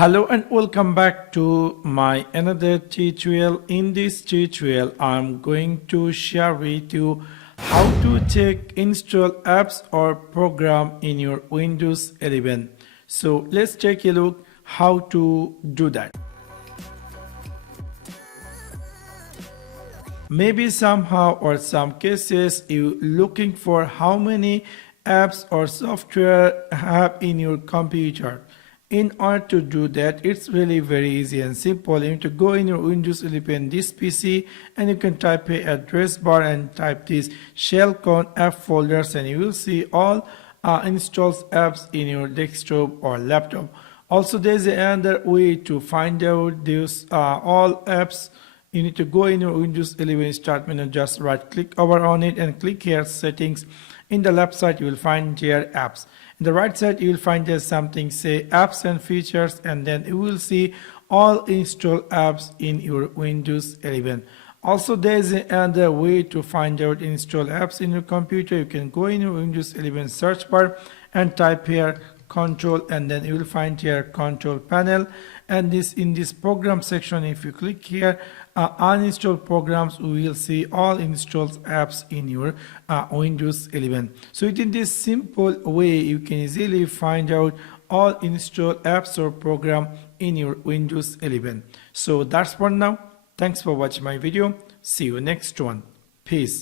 Hello and welcome back to my another tutorial. In this tutorial I'm going to share with you how to check install apps or program in your Windows 11. So let's take a look how to do that. Maybe somehow or some cases you looking for how many apps or software have in your computer. In order to do that, it's really very easy and simple. You need to go in your Windows 11 this PC and you can type a address bar and type this shellcon app folders and you will see all installs apps in your desktop or laptop. Also, there's another way to find out these all apps. You need to go in your Windows 11 start menu, just right click over on it and click here settings. In the left side you will find here apps. In the right side you will find there something say apps and features, and then you will see all installed apps in your Windows 11. Also, there is another way to find out install apps in your computer. You can go in your Windows 11 search bar and type here control, and then you will find here control panel, and this in this program section if you click here uninstall programs, we will see all installed apps in your Windows 11. So in this simple way you can easily find out all installed apps or program in your Windows 11. So that's for now. Thanks for watching my video. See you next one. Peace.